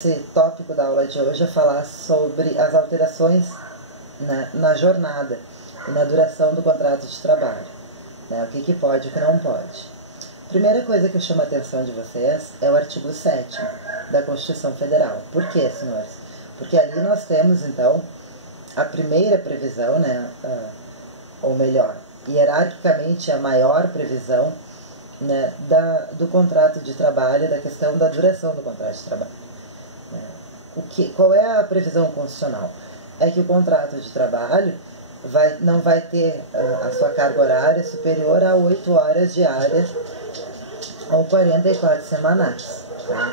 Esse tópico da aula de hoje é falar sobre as alterações na jornada e na duração do contrato de trabalho, né? O que pode e o que não pode. Primeira coisa que eu chamo a atenção de vocês é o artigo 7º da Constituição Federal. Por quê, senhores? Porque ali nós temos, então, a primeira previsão, né, ou melhor, hierarquicamente a maior previsão, né, do contrato de trabalho, da questão da duração do contrato de trabalho. Qual é a previsão constitucional? É que o contrato de trabalho não vai ter a sua carga horária superior a 8 horas diárias ou 44 semanais, tá?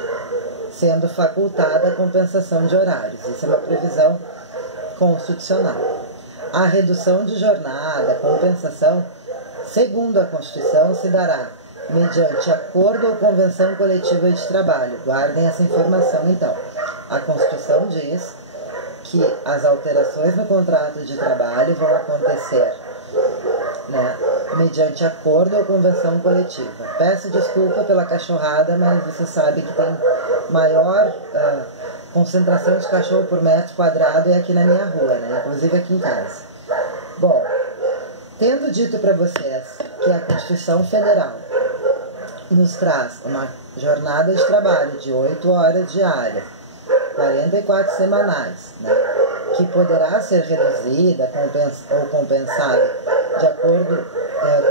Sendo facultada a compensação de horários. Isso é uma previsão constitucional. A redução de jornada, compensação, segundo a Constituição, se dará mediante acordo ou convenção coletiva de trabalho. Guardem essa informação, então. A Constituição diz que as alterações no contrato de trabalho vão acontecer, né, mediante acordo ou convenção coletiva. Peço desculpa pela cachorrada, mas você sabe que tem maior concentração de cachorro por metro quadrado é aqui na minha rua, né, inclusive aqui em casa. Bom, tendo dito para vocês que a Constituição Federal nos traz uma jornada de trabalho de 8 horas diárias, 44 semanais, né, que poderá ser reduzida ou compensada de acordo,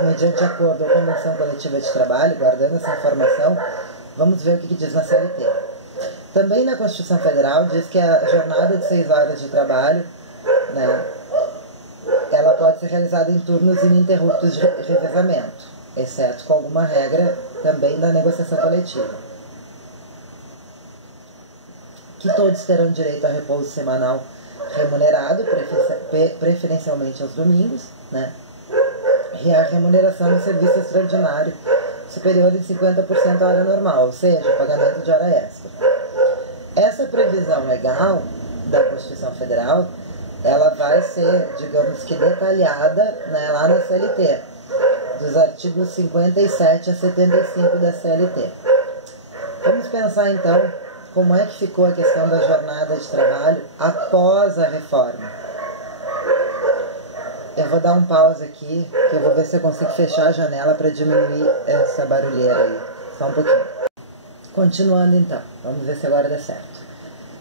mediante acordo ou convenção coletiva de trabalho. Guardando essa informação, vamos ver o que diz na CLT. Também na Constituição Federal diz que a jornada de 6 horas de trabalho, né, ela pode ser realizada em turnos ininterruptos de revezamento, exceto com alguma regra também da negociação coletiva. Que todos terão direito a repouso semanal remunerado, preferencialmente aos domingos, né? E a remuneração do serviço extraordinário superior em 50% à hora normal, ou seja, pagamento de hora extra. Essa previsão legal da Constituição Federal, ela vai ser, digamos que detalhada, né, lá na CLT, dos artigos 57 a 75 da CLT. Vamos pensar então como é que ficou a questão da jornada de trabalho após a reforma. Eu vou dar um pause aqui, que eu vou ver se eu consigo fechar a janela para diminuir essa barulheira aí. Só um pouquinho. Continuando então, vamos ver se agora dá certo.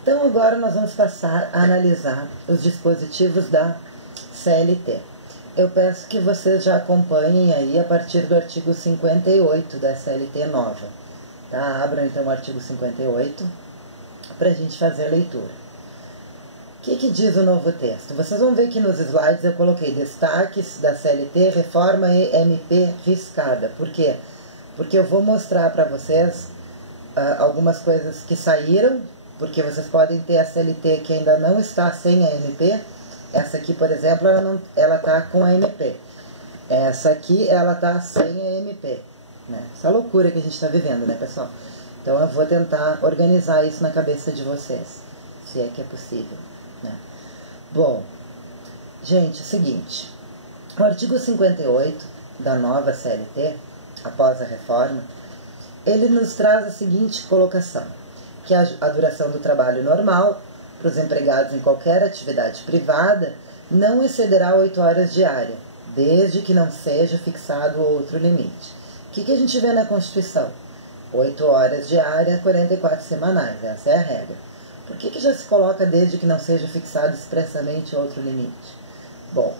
Então agora nós vamos passar a analisar os dispositivos da CLT. Eu peço que vocês já acompanhem aí a partir do artigo 58 da CLT nova. Tá? Abram então o artigo 58 para a gente fazer a leitura. O que diz o novo texto? Vocês vão ver que nos slides eu coloquei destaques da CLT, reforma e MP riscada. Por quê? Porque eu vou mostrar para vocês algumas coisas que saíram, porque vocês podem ter a CLT que ainda não está sem a MP. Essa aqui, por exemplo, ela está com a MP. Essa aqui, ela está sem a MP. Né? Essa loucura que a gente está vivendo, né, pessoal? Então eu vou tentar organizar isso na cabeça de vocês, se é que é possível, né? Bom, gente, é o seguinte, o artigo 58 da nova CLT, após a reforma, ele nos traz a seguinte colocação, que a duração do trabalho normal para os empregados em qualquer atividade privada não excederá 8 horas diárias, desde que não seja fixado outro limite. O que a gente vê na Constituição? 8 horas diárias, 44 semanais, essa é a regra. Por que já se coloca desde que não seja fixado expressamente outro limite? Bom,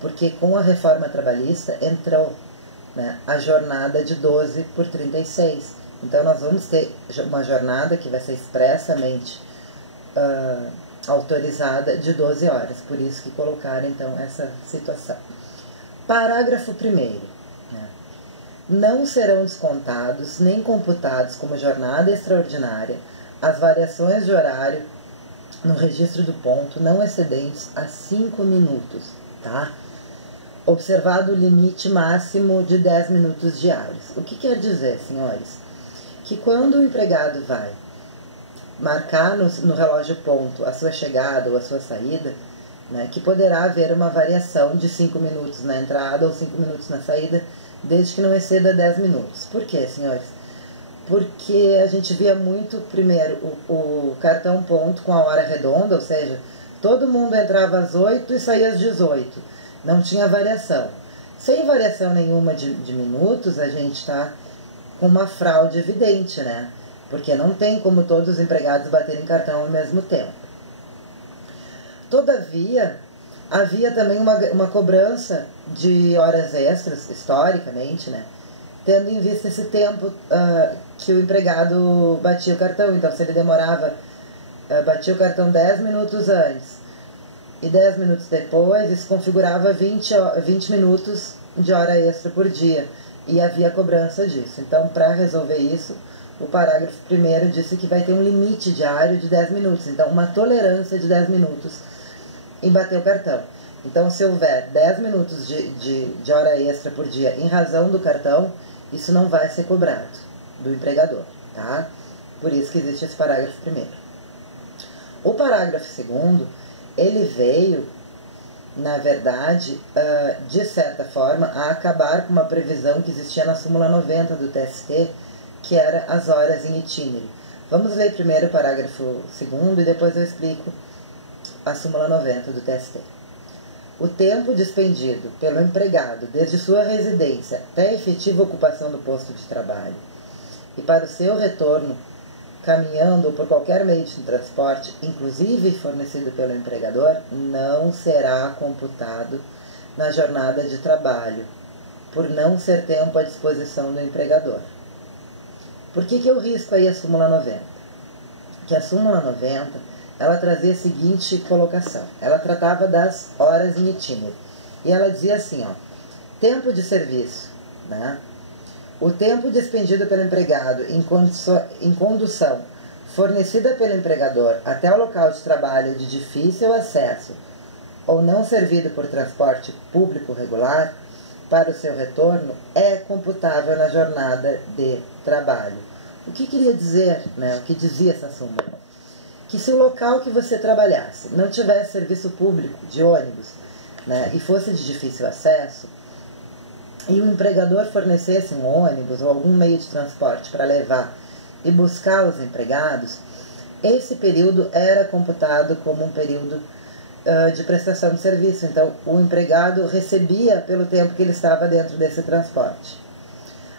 porque com a reforma trabalhista entrou, né, a jornada de 12 por 36. Então nós vamos ter uma jornada que vai ser expressamente autorizada de 12 horas. Por isso que colocaram então essa situação. Parágrafo 1º. Não serão descontados nem computados como jornada extraordinária as variações de horário no registro do ponto não excedentes a 5 minutos, tá? Observado o limite máximo de 10 minutos diários. O que quer dizer, senhores? Que quando o empregado vai marcar no relógio ponto a sua chegada ou a sua saída, né, que poderá haver uma variação de 5 minutos na entrada ou 5 minutos na saída, desde que não exceda 10 minutos. Por quê, senhores? porque a gente via muito, primeiro, o cartão ponto com a hora redonda, ou seja, todo mundo entrava às 8 e saía às 18. Não tinha variação. Sem variação nenhuma de minutos, a gente está com uma fraude evidente, né? Porque não tem como todos os empregados baterem cartão ao mesmo tempo. Todavia, havia também uma cobrança de horas extras, historicamente, né? Tendo em vista esse tempo que o empregado batia o cartão. Então, se ele demorava, batia o cartão 10 minutos antes e 10 minutos depois, isso configurava 20 minutos de hora extra por dia. E havia cobrança disso. Então, para resolver isso, o parágrafo 1º disse que vai ter um limite diário de 10 minutos. Então, uma tolerância de 10 minutos em bater o cartão. Então, se houver 10 minutos de hora extra por dia em razão do cartão, isso não vai ser cobrado do empregador, tá? Por isso que existe esse parágrafo 1º. O parágrafo 2º, ele veio, na verdade, de certa forma, a acabar com uma previsão que existia na súmula 90 do TST, que era as horas em itinere. Vamos ler primeiro o parágrafo 2º e depois eu explico a súmula 90 do TST. O tempo despendido pelo empregado desde sua residência até a efetiva ocupação do posto de trabalho e para o seu retorno, caminhando ou por qualquer meio de transporte, inclusive fornecido pelo empregador, não será computado na jornada de trabalho, por não ser tempo à disposição do empregador. Por que eu risco aí a súmula 90? Que a súmula 90 ela trazia a seguinte colocação. Ela tratava das horas em itinere. E ela dizia assim, ó, tempo de serviço, né? O tempo despendido pelo empregado em condução fornecida pelo empregador até o local de trabalho de difícil acesso ou não servido por transporte público regular para o seu retorno é computável na jornada de trabalho. O que queria dizer, né? O que dizia essa súmula? Que se o local que você trabalhasse não tivesse serviço público de ônibus, né, e fosse de difícil acesso, e o empregador fornecesse um ônibus ou algum meio de transporte para levar e buscar os empregados, esse período era computado como um período de prestação de serviço. Então, o empregado recebia pelo tempo que ele estava dentro desse transporte.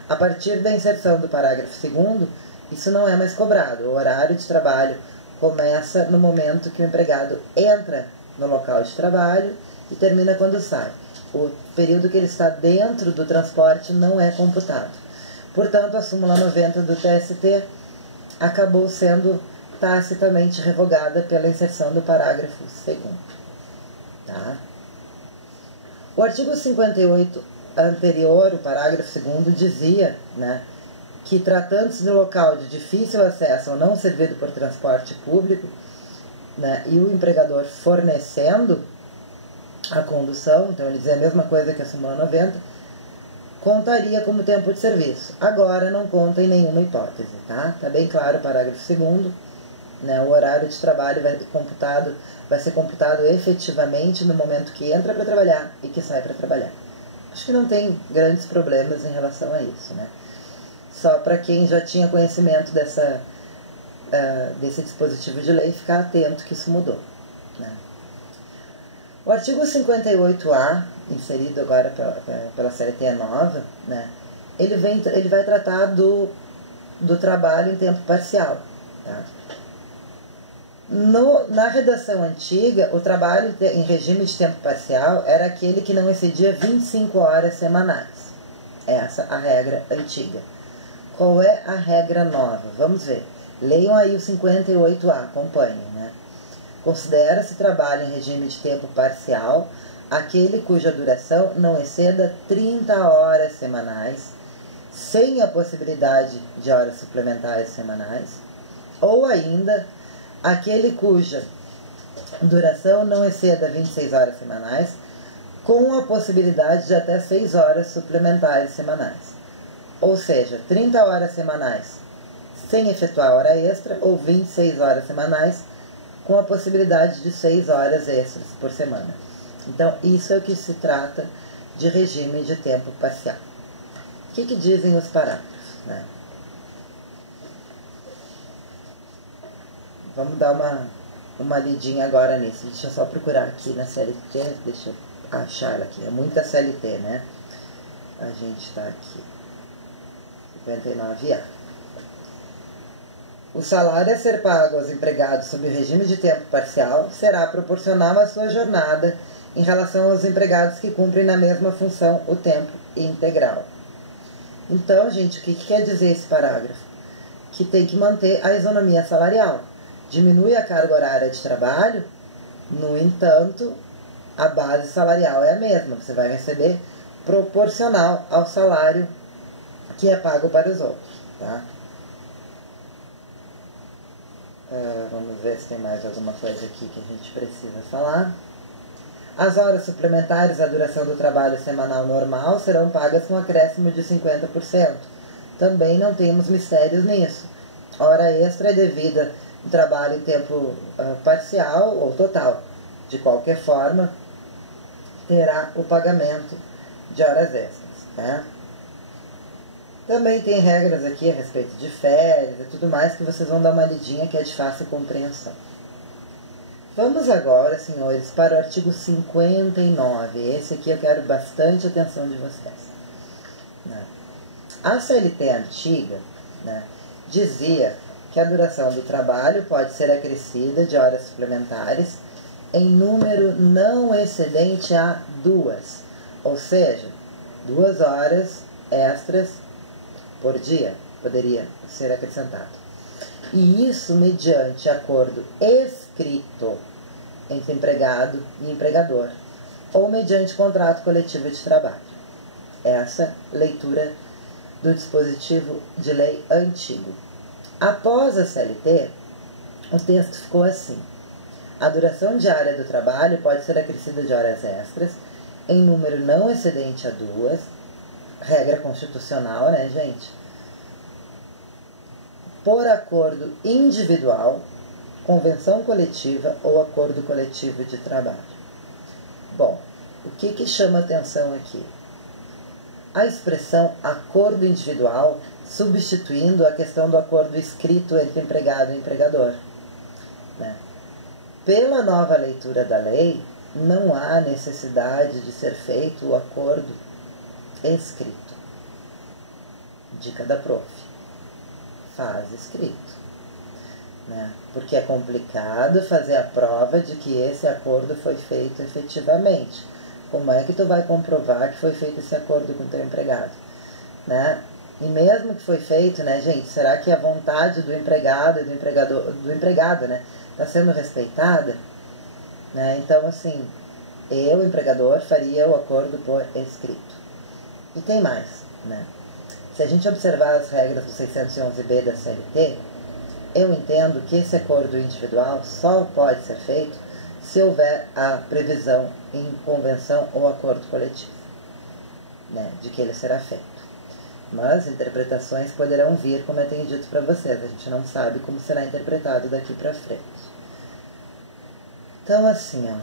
A partir da inserção do parágrafo 2º, isso não é mais cobrado. O horário de trabalho começa no momento que o empregado entra no local de trabalho e termina quando sai. O período que ele está dentro do transporte não é computado. Portanto, a súmula 90 do TST acabou sendo tacitamente revogada pela inserção do parágrafo 2º. Tá? O artigo 58 anterior, o parágrafo 2º, dizia, né, que tratando-se de local de difícil acesso ou não servido por transporte público, né, e o empregador fornecendo a condução, então ele dizia a mesma coisa que a súmula 90, contaria como tempo de serviço. Agora não conta em nenhuma hipótese, tá? Tá bem claro o parágrafo 2º, né, o horário de trabalho vai ser computado efetivamente no momento que entra para trabalhar e que sai para trabalhar. Acho que não tem grandes problemas em relação a isso, né? Só para quem já tinha conhecimento desse dispositivo de lei, ficar atento que isso mudou, né? O artigo 58A, inserido agora pela CLT nova, né, ele vai tratar do trabalho em tempo parcial. Tá? Na redação antiga, o trabalho em regime de tempo parcial era aquele que não excedia 25 horas semanais. Essa é a regra antiga. Qual é a regra nova? Vamos ver. Leiam aí o 58A, acompanhem, né? Considera-se trabalho em regime de tempo parcial aquele cuja duração não exceda 30 horas semanais, sem a possibilidade de horas suplementares semanais, ou ainda aquele cuja duração não exceda 26 horas semanais, com a possibilidade de até 6 horas suplementares semanais. Ou seja, 30 horas semanais sem efetuar hora extra, ou 26 horas semanais com a possibilidade de 6 horas extras por semana. Então, isso é o que se trata de regime de tempo parcial. O que dizem os parágrafos, né? Vamos dar uma lidinha agora nisso. Deixa eu só procurar aqui na CLT. Deixa eu achar ela aqui. É muita CLT, né? A gente tá aqui. 59A. O salário a ser pago aos empregados sob o regime de tempo parcial será proporcional à sua jornada em relação aos empregados que cumprem na mesma função o tempo integral. Então, gente, o que quer dizer esse parágrafo? Que tem que manter a isonomia salarial. Diminui a carga horária de trabalho, no entanto, a base salarial é a mesma. Você vai receber proporcional ao salário que é pago para os outros, tá? Vamos ver se tem mais alguma coisa aqui que a gente precisa falar. As horas suplementares à duração do trabalho semanal normal serão pagas com acréscimo de 50%. Também não temos mistérios nisso. Hora extra é devida no trabalho em tempo parcial ou total. De qualquer forma, terá o pagamento de horas extras, né? Também tem regras aqui a respeito de férias e tudo mais que vocês vão dar uma lidinha que é de fácil compreensão. Vamos agora, senhores, para o artigo 59. Esse aqui eu quero bastante atenção de vocês, né? A CLT antiga, né, dizia que a duração do trabalho pode ser acrescida de horas suplementares em número não excedente a 2, ou seja, 2 horas extras por dia poderia ser acrescentado. E isso mediante acordo escrito entre empregado e empregador, ou mediante contrato coletivo de trabalho. Essa leitura do dispositivo de lei antigo. Após a CLT, o texto ficou assim: a duração diária do trabalho pode ser acrescida de horas extras em número não excedente a 2, regra constitucional, né, gente? Por acordo individual, convenção coletiva ou acordo coletivo de trabalho. Bom, o que chama atenção aqui? A expressão acordo individual substituindo a questão do acordo escrito entre empregado e empregador, né? Pela nova leitura da lei, não há necessidade de ser feito o acordo escrito. Dica da prof. Faz escrito, né? Porque é complicado fazer a prova de que esse acordo foi feito efetivamente. Como é que tu vai comprovar que foi feito esse acordo com o teu empregado, né? E mesmo que foi feito, né, gente, será que a vontade do empregado e do empregado, né, está sendo respeitada, né? Então, assim, eu, empregador, faria o acordo por escrito. E tem mais, né? Se a gente observar as regras do 611B da CLT, eu entendo que esse acordo individual só pode ser feito se houver a previsão em convenção ou acordo coletivo, né, de que ele será feito. Mas interpretações poderão vir, como eu tenho dito para vocês. A gente não sabe como será interpretado daqui para frente. Então, assim, ó,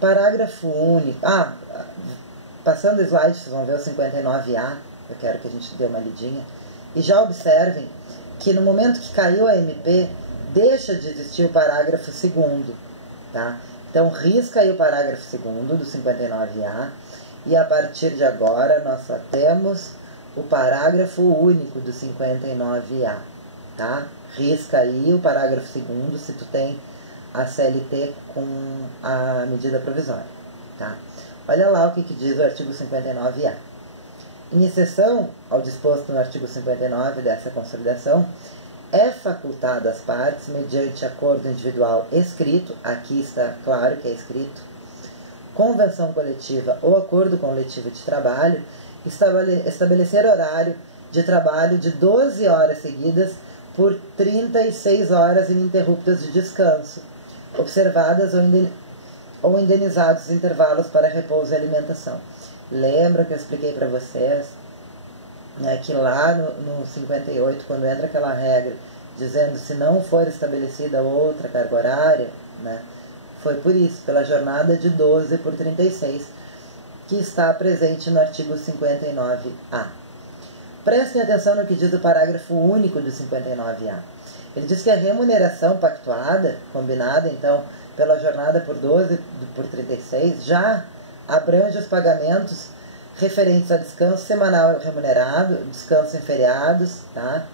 parágrafo único. Passando o slide, vocês vão ver o 59A. Eu quero que a gente dê uma lidinha. E já observem que no momento que caiu a MP, deixa de existir o parágrafo 2º, tá? Então, risca aí o parágrafo 2º do 59A. E a partir de agora, nós só temos o parágrafo único do 59A, tá? Risca aí o parágrafo 2º se tu tem a CLT com a medida provisória, tá? Olha lá o que diz o artigo 59A. Em exceção ao disposto no artigo 59 dessa consolidação, é facultado às partes, mediante acordo individual escrito, aqui está claro que é escrito, convenção coletiva ou acordo coletivo de trabalho, estabelecer horário de trabalho de 12 horas seguidas por 36 horas ininterruptas de descanso, observadas ou indenizados intervalos para repouso e alimentação. Lembra que eu expliquei para vocês, né, que lá no 58, quando entra aquela regra dizendo se não for estabelecida outra carga horária, né, foi por isso, pela jornada de 12 por 36, que está presente no artigo 59A. Prestem atenção no que diz o parágrafo único do 59A. Ele diz que a remuneração pactuada, combinada então pela jornada por 12 por 36, já abrange os pagamentos referentes a descanso semanal remunerado, descanso em feriados, tá?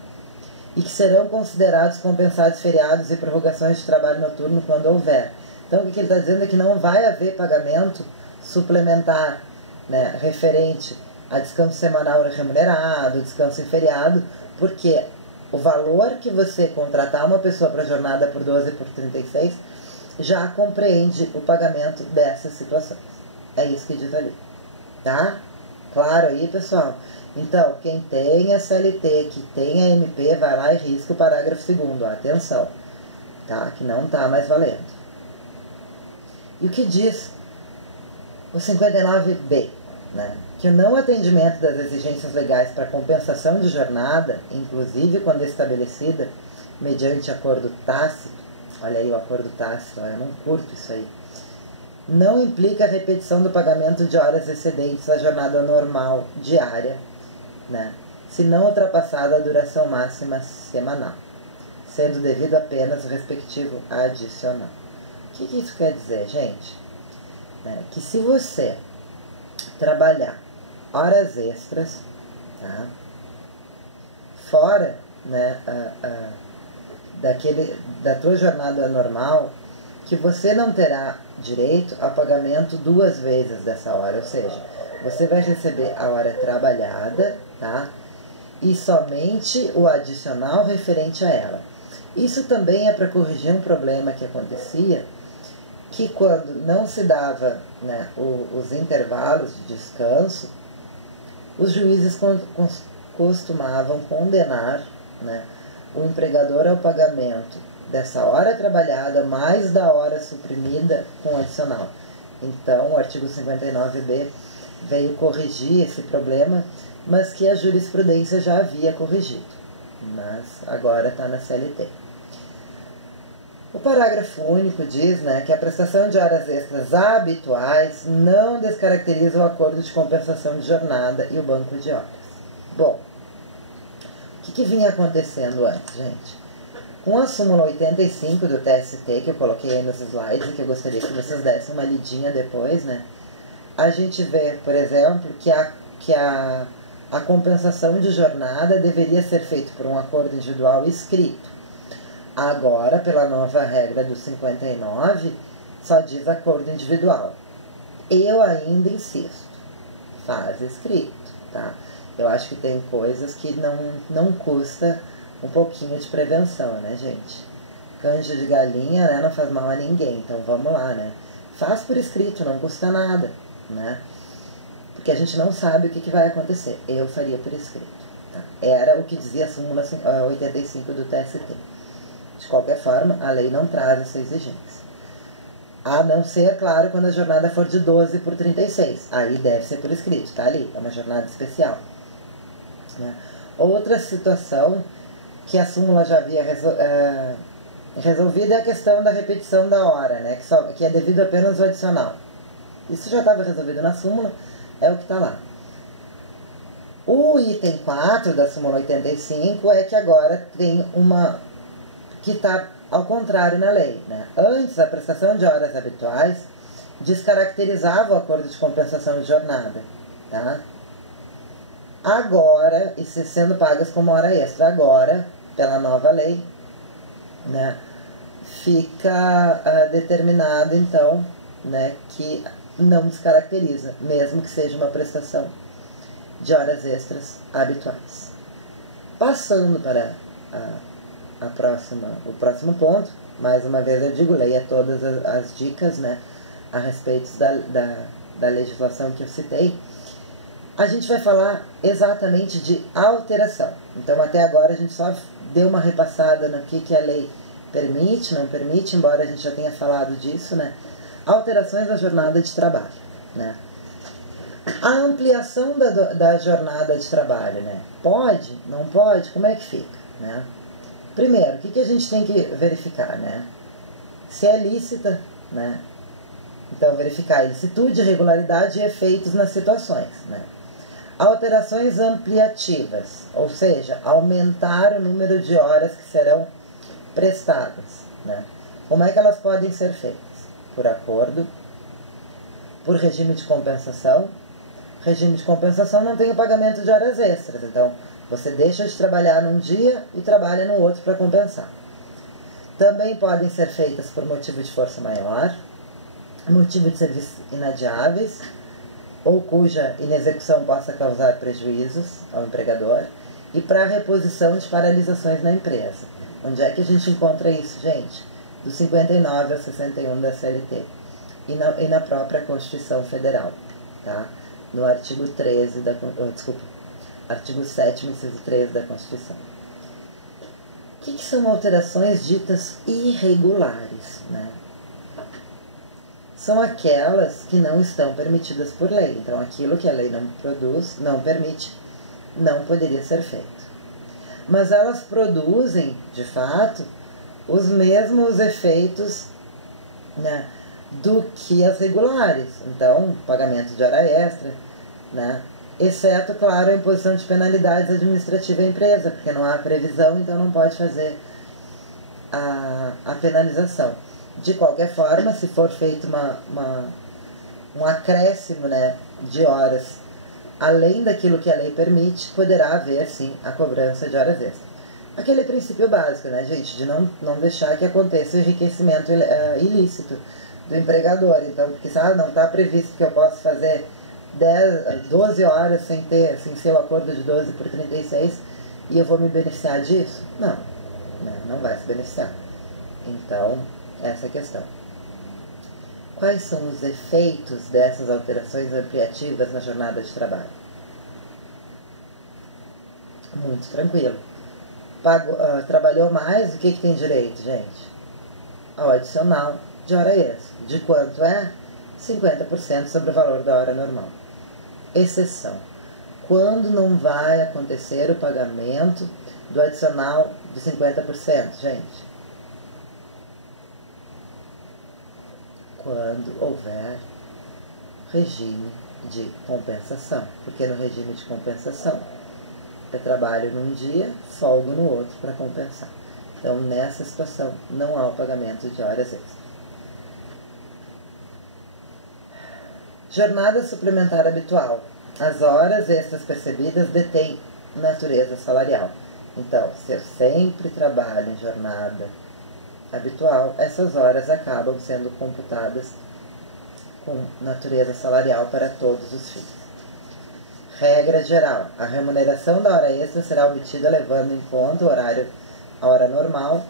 E que serão considerados compensados feriados e prorrogações de trabalho noturno quando houver. Então, o que ele está dizendo é que não vai haver pagamento suplementar, né, referente a descanso semanal remunerado, descanso em feriado, porque o valor que você contratar uma pessoa para jornada por 12 por 36 já compreende o pagamento dessas situações. É isso que diz ali. Tá? Claro aí, pessoal? Então, quem tem a CLT, que tem a MP, vai lá e risca o parágrafo 2º. Atenção, tá? Que não está mais valendo. E o que diz o 59B? Né? Que o não atendimento das exigências legais para compensação de jornada, inclusive quando estabelecida mediante acordo tácito, olha aí o acordo tácito, eu não curto isso aí, não implica a repetição do pagamento de horas excedentes à jornada normal diária, né, se não ultrapassada a duração máxima semanal, sendo devido apenas o respectivo adicional. O que isso quer dizer, gente? Que se você trabalhar horas extras, tá, fora, né, da tua jornada normal, que você não terá direito a pagamento 2 vezes dessa hora, ou seja, você vai receber a hora trabalhada, tá, e somente o adicional referente a ela. Isso também é para corrigir um problema que acontecia, que quando não se dava, né, os intervalos de descanso, os juízes costumavam condenar, né, o empregador ao pagamento dessa hora trabalhada mais da hora suprimida com adicional. Então, o artigo 59B veio corrigir esse problema, mas que a jurisprudência já havia corrigido, mas agora está na CLT. O parágrafo único diz, né, que a prestação de horas extras habituais não descaracteriza o acordo de compensação de jornada e o banco de horas. Bom, o que vinha acontecendo antes, gente? Com a súmula 85 do TST, que eu coloquei aí nos slides e que eu gostaria que vocês dessem uma lidinha depois, né, a gente vê, por exemplo, que a compensação de jornada deveria ser feita por um acordo individual escrito. Agora, pela nova regra do 59, só diz acordo individual. Eu ainda insisto, faz escrito, tá? Eu acho que tem coisas que não custa um pouquinho de prevenção, né, gente? Canja de galinha, né, não faz mal a ninguém, então vamos lá, né? Faz por escrito, não custa nada, né? Porque a gente não sabe o que vai acontecer. Eu faria por escrito, tá? Era o que dizia a súmula 85 do TST. De qualquer forma, a lei não traz essa exigência. A não ser, claro, quando a jornada for de 12 por 36. Aí deve ser por escrito, tá ali. É uma jornada especial. Né? Outra situação que a súmula já havia resolvido é a questão da repetição da hora, né? Que é devido apenas ao adicional. Isso já estava resolvido na súmula, é o que está lá. O item 4 da súmula 85 é que agora tem uma... que está ao contrário na lei, né? Antes, a prestação de horas habituais descaracterizava o acordo de compensação de jornada, tá? Agora, e se sendo pagas como hora extra, agora, pela nova lei, né, fica determinado, então, né, que não descaracteriza, mesmo que seja uma prestação de horas extras habituais. Passando para o próximo ponto, mais uma vez eu digo, leia todas as dicas, né, a respeito da legislação que eu citei. A gente vai falar exatamente de alteração. Então, até agora a gente só deu uma repassada no que a lei permite, não permite, embora a gente já tenha falado disso, né? Alterações na jornada de trabalho, né? A ampliação da jornada de trabalho, né? Pode? Não pode? Como é que fica, né? Primeiro, o que a gente tem que verificar, né? Se é lícita, né? Então, verificar a ilicitude, regularidade e efeitos nas situações, né? Alterações ampliativas, ou seja, aumentar o número de horas que serão prestadas, né? Como é que elas podem ser feitas? Por acordo, por regime de compensação. Regime de compensação não tem o pagamento de horas extras, então você deixa de trabalhar num dia e trabalha no outro para compensar. Também podem ser feitas por motivo de força maior, motivo de serviços inadiáveis, ou cuja inexecução possa causar prejuízos ao empregador, e para reposição de paralisações na empresa. Onde é que a gente encontra isso, gente? Do 59 ao 61 da CLT e na própria Constituição Federal, tá? No artigo 13 da... artigo 7º, inciso 13 da Constituição. O que são alterações ditas irregulares, né? São aquelas que não estão permitidas por lei. Então, aquilo que a lei não permite, não poderia ser feito. Mas elas produzem, de fato, os mesmos efeitos, né, do que as regulares. Então, pagamento de hora extra, né, exceto, claro, a imposição de penalidades administrativas à empresa, porque não há previsão, então não pode fazer a penalização. De qualquer forma, se for feito um acréscimo, né, de horas além daquilo que a lei permite, poderá haver, sim, a cobrança de horas extras. Aquele princípio básico, né, gente, de não deixar que aconteça o enriquecimento ilícito do empregador. Então, porque não está previsto que eu possa fazer 12 horas sem ser o acordo de 12 por 36 e eu vou me beneficiar disso? Não vai se beneficiar. Então, essa é a questão. Quais são os efeitos dessas alterações ampliativas na jornada de trabalho? Muito tranquilo. Trabalhou mais, o que tem direito, gente? Ao adicional de hora extra. De quanto é? 50% sobre o valor da hora normal. Exceção. Quando não vai acontecer o pagamento do adicional de 50%, gente? Quando houver regime de compensação. Porque no regime de compensação, eu trabalho num dia, folgo no outro para compensar. Então, nessa situação, não há o pagamento de horas extras. Jornada suplementar habitual. As horas extras percebidas detêm natureza salarial. Então, se eu sempre trabalho em jornada habitual, essas horas acabam sendo computadas com natureza salarial para todos os fins. Regra geral. A remuneração da hora extra será obtida levando em conta a hora normal,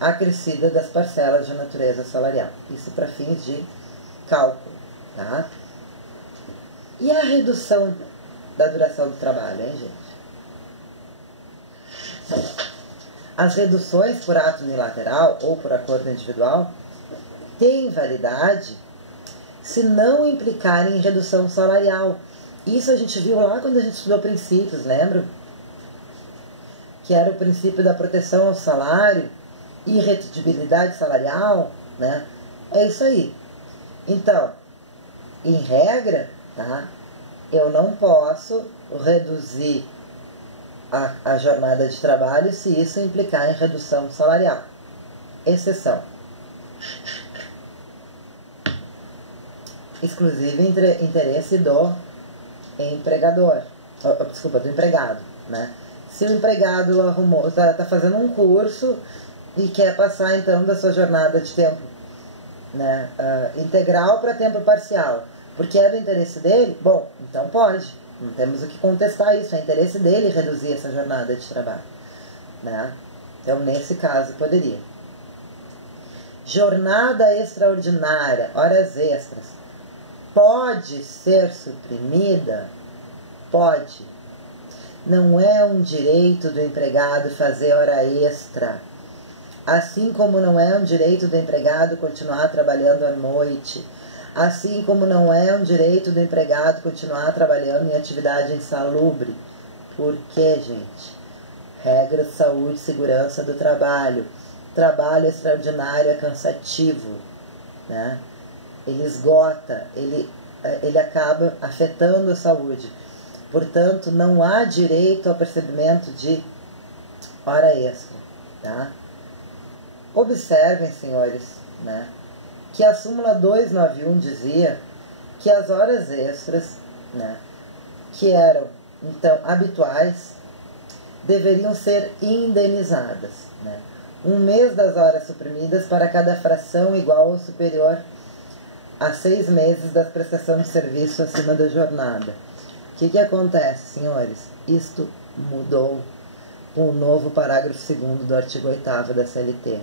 acrescida das parcelas de natureza salarial. Isso para fins de cálculo, tá? E a redução da duração do trabalho, hein, gente? As reduções por ato unilateral ou por acordo individual têm validade se não implicarem em redução salarial. Isso a gente viu lá quando a gente estudou princípios, lembra? Que era o princípio da proteção ao salário, irredutibilidade salarial, né? É isso aí. Então, em regra, tá? Eu não posso reduzir a jornada de trabalho se isso implicar em redução salarial. Exceção. Exclusivo interesse do empregador. Do empregado, né? Se o empregado tá fazendo um curso e quer passar então da sua jornada de tempo, né, integral para tempo parcial, porque é do interesse dele, bom, então pode. Não temos o que contestar isso, é interesse dele reduzir essa jornada de trabalho, né? Então, nesse caso, poderia. Jornada extraordinária, horas extras, pode ser suprimida? Pode. Não é um direito do empregado fazer hora extra, assim como não é um direito do empregado continuar trabalhando à noite, assim como não é um direito do empregado continuar trabalhando em atividade insalubre. Por quê, gente? Regras de saúde e segurança do trabalho. Trabalho extraordinário é cansativo, né? Ele esgota, ele acaba afetando a saúde. Portanto, não há direito ao percebimento de hora extra, tá? Observem, senhores, né, que a súmula 291 dizia que as horas extras, né, que eram, então, habituais, deveriam ser indenizadas, né? 1 mês das horas suprimidas para cada fração igual ou superior a 6 meses da prestação de serviço acima da jornada. O que acontece, senhores? Isto mudou com o novo parágrafo 2º do artigo 8º da CLT,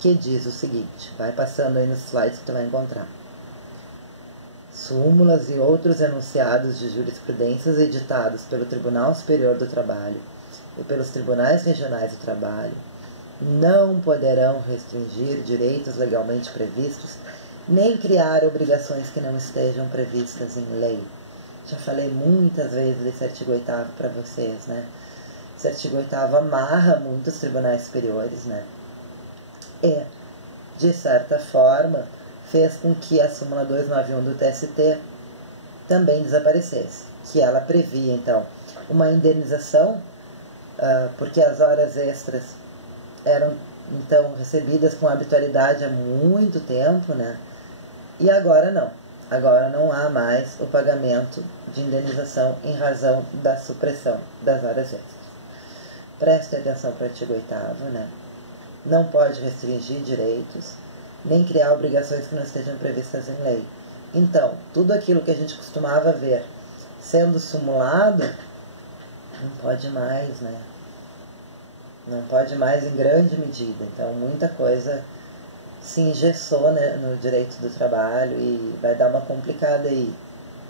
que diz o seguinte, vai passando aí nos slides que tu vai encontrar. Súmulas e outros enunciados de jurisprudências editados pelo Tribunal Superior do Trabalho e pelos Tribunais Regionais do Trabalho não poderão restringir direitos legalmente previstos, nem criar obrigações que não estejam previstas em lei. Já falei muitas vezes desse artigo 8º para vocês, né? Esse artigo 8º amarra muitos tribunais superiores, né? E, de certa forma, fez com que a súmula 291 do TST também desaparecesse, que ela previa, então, uma indenização, porque as horas extras eram, então, recebidas com habitualidade há muito tempo, né? E agora não. Agora não há mais o pagamento de indenização em razão da supressão das horas extras. Prestem atenção para o artigo 8º, né? Não pode restringir direitos, nem criar obrigações que não estejam previstas em lei. Então, tudo aquilo que a gente costumava ver sendo simulado, não pode mais, né? Não pode mais em grande medida. Então, muita coisa se engessou, né, no direito do trabalho e vai dar uma complicada aí.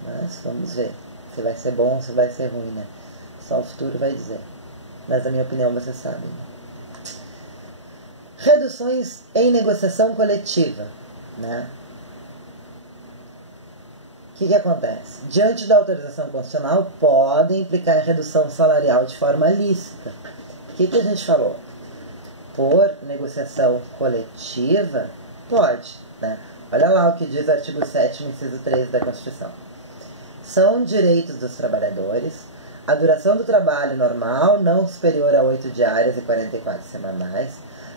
Mas vamos ver se vai ser bom ou se vai ser ruim, né? Só o futuro vai dizer. Mas, na minha opinião, vocês sabem, né? Reduções em negociação coletiva, né? O que acontece? Diante da autorização constitucional, podem implicar em redução salarial de forma lícita. O que a gente falou? Por negociação coletiva, pode, né? Olha lá o que diz o artigo 7º, inciso 3 da Constituição. São direitos dos trabalhadores a duração do trabalho normal, não superior a 8 diárias e 44 semanais,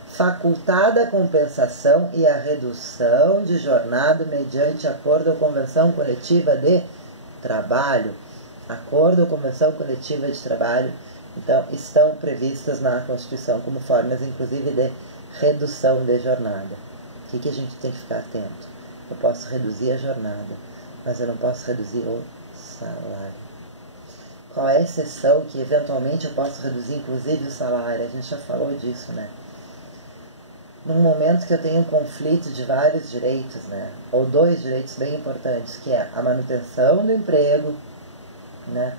facultada a compensação e a redução de jornada mediante acordo ou convenção coletiva de trabalho. Acordo ou convenção coletiva de trabalho, então, estão previstas na Constituição como formas, inclusive, de redução de jornada. O que a gente tem que ficar atento? Eu posso reduzir a jornada, mas eu não posso reduzir o salário. Qual é a exceção que, eventualmente, eu posso reduzir, inclusive, o salário? A gente já falou disso, né? Num momento que eu tenho um conflito de vários direitos, né? Ou 2 direitos bem importantes, que é a manutenção do emprego, né?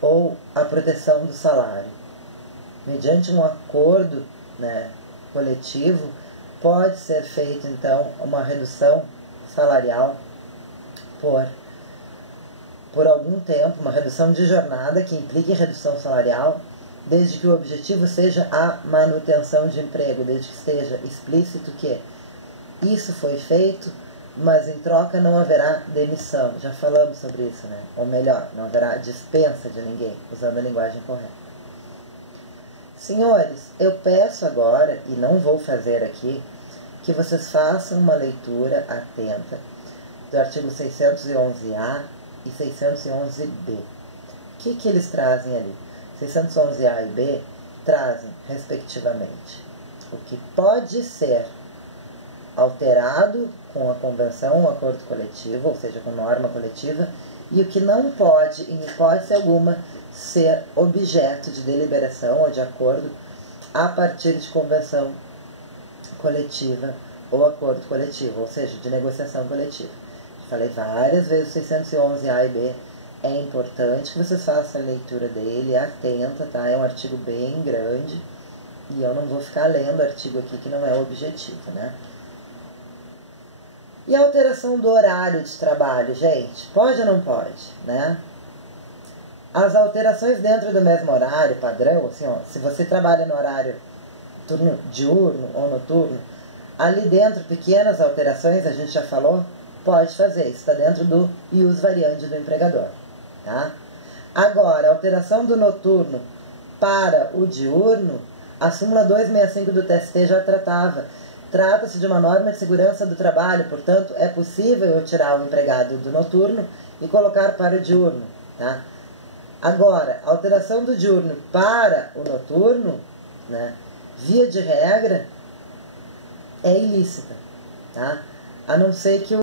Ou a proteção do salário. Mediante um acordo, né, coletivo, pode ser feita, então, uma redução salarial por algum tempo, uma redução de jornada que implique redução salarial, desde que o objetivo seja a manutenção de emprego, desde que esteja explícito que isso foi feito, mas em troca não haverá demissão. Já falamos sobre isso, né? Ou melhor, não haverá dispensa de ninguém, usando a linguagem correta. Senhores, eu peço agora, e não vou fazer aqui, que vocês façam uma leitura atenta do artigo 611-A e 611-B. O que eles trazem ali? 611-A e B trazem, respectivamente, o que pode ser alterado com a convenção ou acordo coletivo, ou seja, com norma coletiva, e o que não pode, em hipótese alguma, ser objeto de deliberação ou de acordo a partir de convenção coletiva ou acordo coletivo, ou seja, de negociação coletiva. Falei várias vezes o 611-A e B, é importante que vocês façam a leitura dele, atenta, tá? É um artigo bem grande, e eu não vou ficar lendo artigo aqui que não é o objetivo, né? E a alteração do horário de trabalho, gente? Pode ou não pode, né? As alterações dentro do mesmo horário padrão, assim, ó, se você trabalha no horário turno diurno ou noturno, ali dentro, pequenas alterações, a gente já falou, pode fazer. Isso está dentro do ius variandi do empregador, tá? Agora, a alteração do noturno para o diurno, a súmula 265 do TST já tratava Trata-se de uma norma de segurança do trabalho, portanto, é possível eu tirar o empregado do noturno e colocar para o diurno, tá? Agora, a alteração do diurno para o noturno, né, via de regra, é ilícita, tá? A não ser que o